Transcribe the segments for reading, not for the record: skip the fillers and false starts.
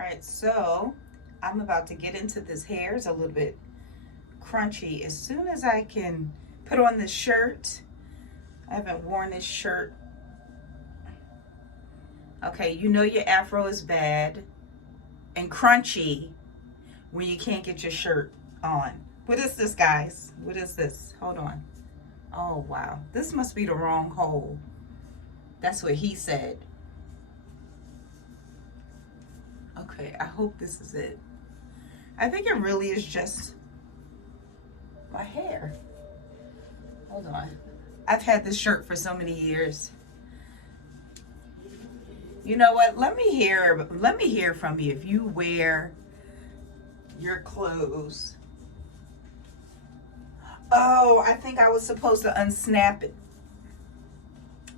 All right, so I'm about to get into this hair. It's a little bit crunchy. As soon as I can put on this shirt, I haven't worn this shirt. Okay, you know your afro is bad and crunchy when you can't get your shirt on. What is this, guys? What is this? Hold on. Oh, wow. This must be the wrong hole. That's what he said. Okay, I hope this is it. I think it really is just my hair. Hold on. I've had this shirt for so many years. You know what? Let me hear from you if you wear your clothes. Oh, I think I was supposed to unsnap it.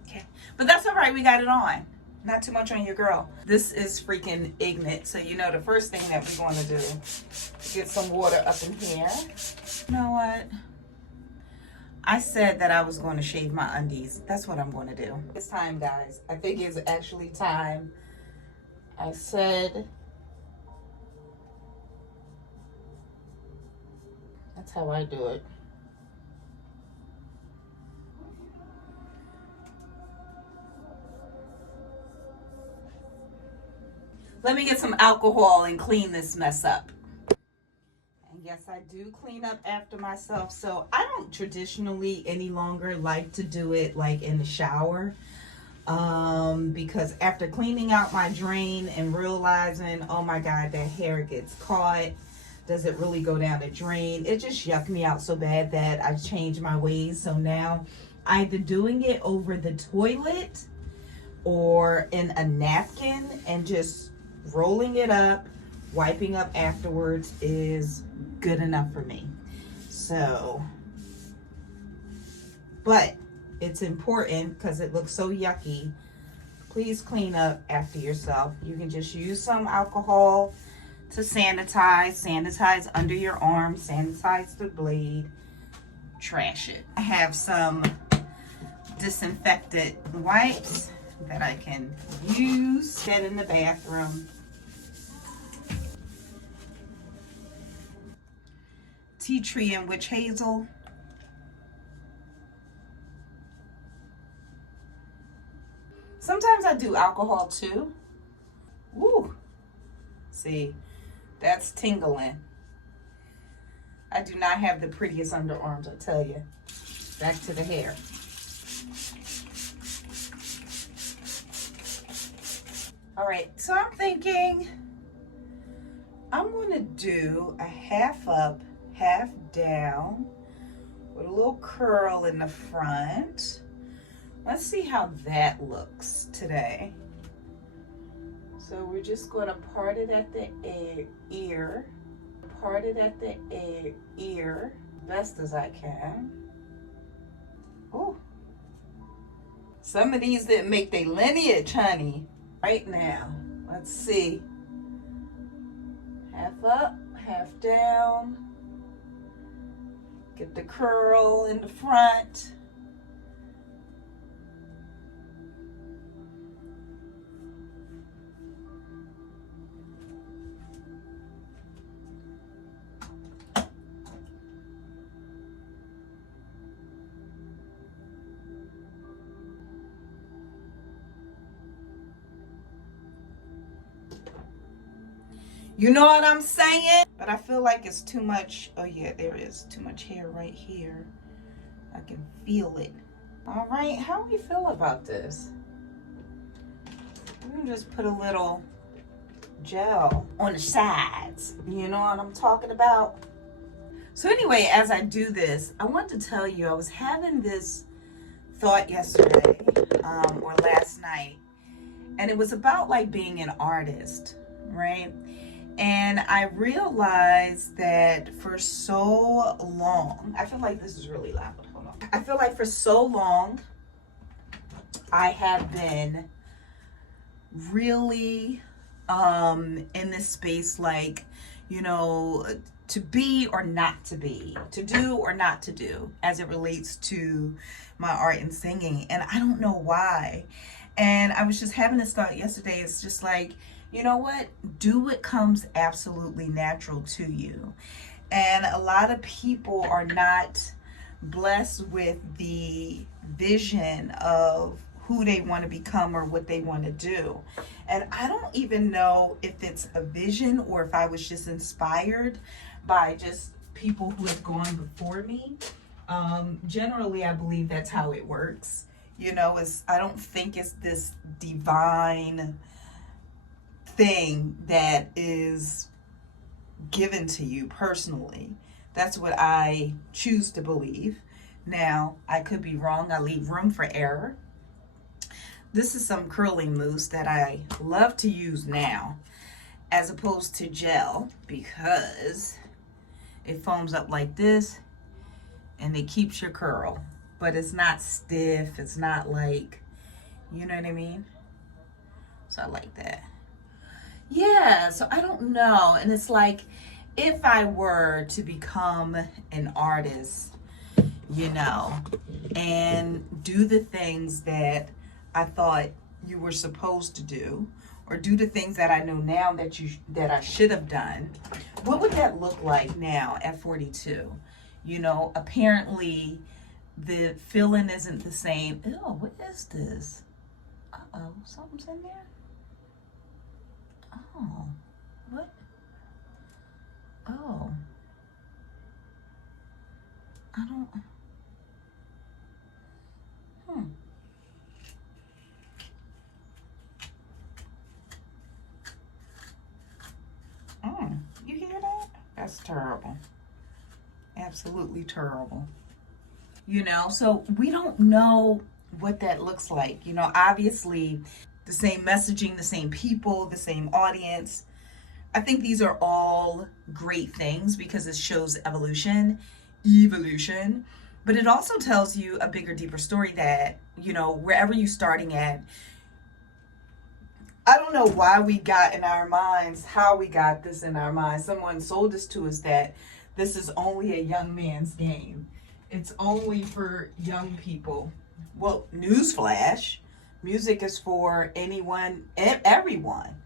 Okay. But that's all right. We got it on. Not too much on your girl. This is freaking ignorant. So you know the first thing that we're going to do is get some water up in here. You know what? I said that I was going to shave my undies. That's what I'm going to do. It's time, guys. I think it's actually time. I said... That's how I do it. Let me get some alcohol and clean this mess up. And yes, I do clean up after myself. So I don't traditionally any longer like to do it like in the shower. Because after cleaning out my drain and realizing, oh my God, that hair gets caught. Does it really go down the drain? It just yucked me out so bad that I've changed my ways. So now either doing it over the toilet or in a napkin and just rolling it up, wiping up afterwards is good enough for me. So, but it's important because it looks so yucky. Please clean up after yourself. You can just use some alcohol to sanitize under your arm, sanitize the blade, trash it. I have some disinfectant wipes that I can use. Get in the bathroom. Tea tree and witch hazel. Sometimes I do alcohol too. Woo. See, that's tingling. I do not have the prettiest underarms, I tell you. Back to the hair. All right, so I'm thinking I'm going to do a half up, half down with a little curl in the front. Let's see how that looks today. So we're just going to part it at the ear, part it at the ear, best as I can. Oh, some of these didn't make their lineage, honey. Right now, let's see. Half up, half down. Get the curl in the front. You know what I'm saying? But I feel like it's too much. Oh yeah, there is too much hair right here. I can feel it. All right, how do we feel about this? I'm gonna just put a little gel on the sides. You know what I'm talking about? So anyway, as I do this, I want to tell you, I was having this thought yesterday or last night, and it was about like being an artist, right? And I realized that for so long, I feel like this is really loud. Hold on. I feel like for so long, I have been really in this space, like, you know, to be or not to be, to do or not to do as it relates to my art and singing. And I don't know why. And I was just having this thought yesterday. It's just like, you know what? Do what comes absolutely natural to you. And a lot of people are not blessed with the vision of who they want to become or what they want to do. And I don't even know if it's a vision or if I was just inspired by just people who have gone before me. Generally, I believe that's how it works. You know, I don't think it's this divine thing that is given to you personally. That's what I choose to believe. Now, I could be wrong. I leave room for error. This is some curling mousse that I love to use now as opposed to gel because it foams up like this and it keeps your curl. But it's not stiff. It's not like, you know what I mean? So I like that. Yeah, so I don't know. And it's like, if I were to become an artist, you know, and do the things that I thought you were supposed to do, or do the things that I know now that I should have done, what would that look like now at 42? You know, apparently the feeling isn't the same. Ew, what is this? Uh-oh, something's in there? Oh, what? Oh. I don't... You hear that? That's terrible. Absolutely terrible. You know, so we don't know what that looks like. You know, obviously the same messaging, the same people, the same audience. I think these are all great things because it shows evolution, but it also tells you a bigger, deeper story that, you know, wherever you're starting at, I don't know why we got in our minds, how we got this in our minds. Someone sold this to us that this is only a young man's game. It's only for young people. Well, newsflash, music is for anyone, everyone.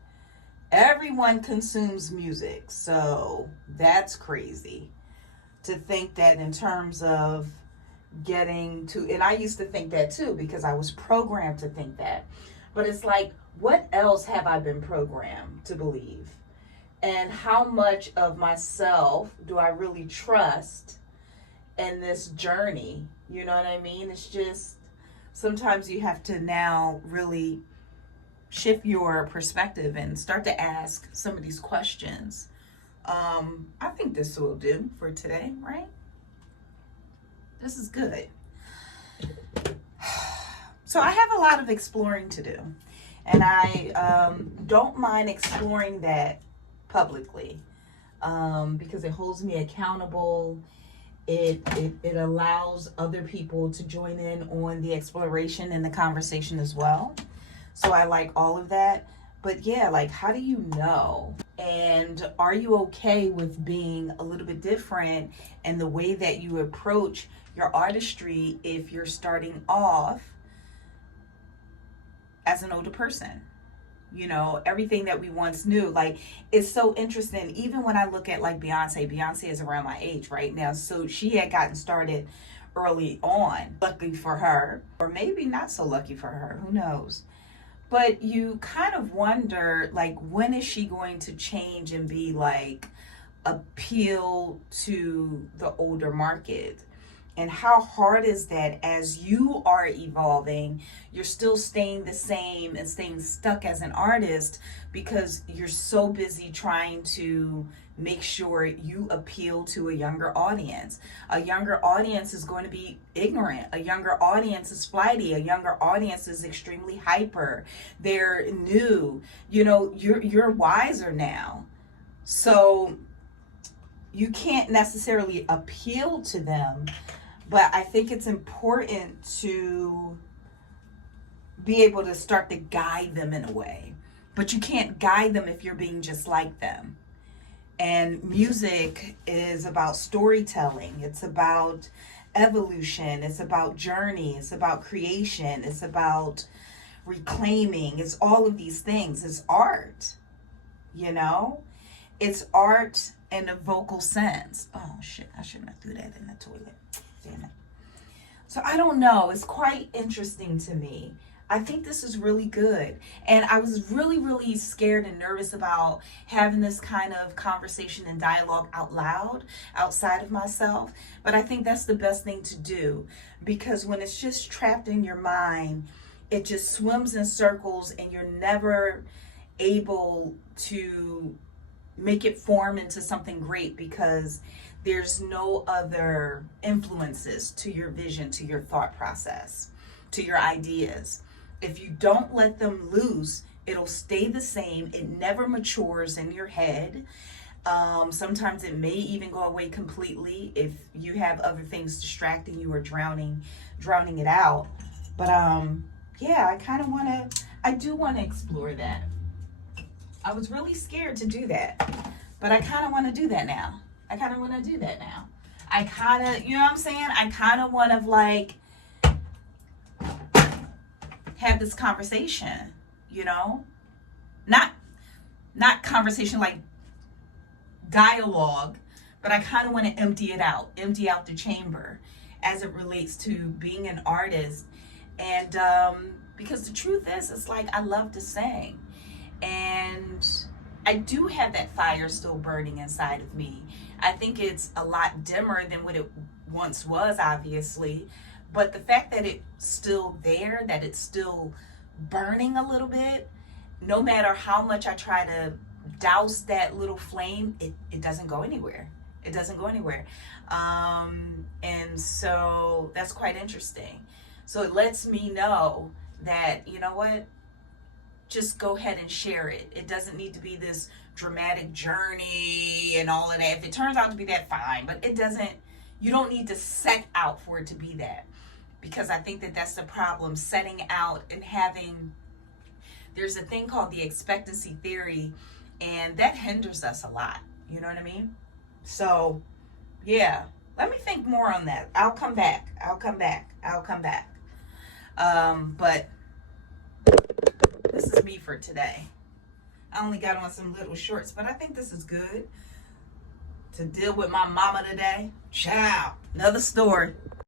Everyone consumes music. So that's crazy to think that in terms of getting to, and I used to think that too because I was programmed to think that. But it's like, what else have I been programmed to believe? And how much of myself do I really trust in this journey? You know what I mean? It's just, sometimes you have to now really shift your perspective and start to ask some of these questions. I think this will do for today, right? This is good. So I have a lot of exploring to do. And I don't mind exploring that publicly because it holds me accountable. It allows other people to join in on the exploration and the conversation as well. So I like all of that. But yeah, like, how do you know? And are you okay with being a little bit different in the way that you approach your artistry if you're starting off as an older person? You know, everything that we once knew, like, it's so interesting. Even when I look at like Beyonce is around my age right now. So she had gotten started early on, lucky for her, or maybe not so lucky for her, who knows? But you kind of wonder, like, when is she going to change and be like appeal to the older market? And how hard is that as you are evolving? You're still staying the same and staying stuck as an artist because you're so busy trying to make sure you appeal to a younger audience. A younger audience is going to be ignorant. A younger audience is flighty. A younger audience is extremely hyper. They're new. You know, you're wiser now. So you can't necessarily appeal to them. But I think it's important to be able to start to guide them in a way. But you can't guide them if you're being just like them. And music is about storytelling. It's about evolution. It's about journey. It's about creation. It's about reclaiming. It's all of these things. It's art, you know? It's art in a vocal sense. Oh shit, I shouldn't have threw that in the toilet. Damn it. So I don't know. It's quite interesting to me. I think this is really good. And I was really, really scared and nervous about having this kind of conversation and dialogue out loud, outside of myself. But I think that's the best thing to do, because when it's just trapped in your mind, it just swims in circles and you're never able to make it form into something great, because there's no other influences to your vision, to your thought process, to your ideas. If you don't let them loose, it'll stay the same. It never matures in your head. Sometimes it may even go away completely if you have other things distracting you or drowning it out. But yeah, I do want to explore that. I was really scared to do that, but I kind of want to do that now. I kind of, you know what I'm saying? I kind of want to like have this conversation, you know, not conversation like dialogue, but I kind of want to empty out the chamber as it relates to being an artist. And because the truth is, it's like I love to sing. And I do have that fire still burning inside of me. I think it's a lot dimmer than what it once was, obviously. But the fact that it's still there, that it's still burning a little bit, no matter how much I try to douse that little flame, it doesn't go anywhere. It doesn't go anywhere. And so that's quite interesting. So it lets me know that, you know what? Just go ahead and share it. It doesn't need to be this dramatic journey and all of that. If it turns out to be that, fine. But you don't need to set out for it to be that. Because I think that that's the problem. Setting out and there's a thing called the expectancy theory, and that hinders us a lot. You know what I mean? So, yeah. Let me think more on that. I'll come back. But this is me for today. I only got on some little shorts, but I think this is good to deal with my mama today. Ciao. Another story.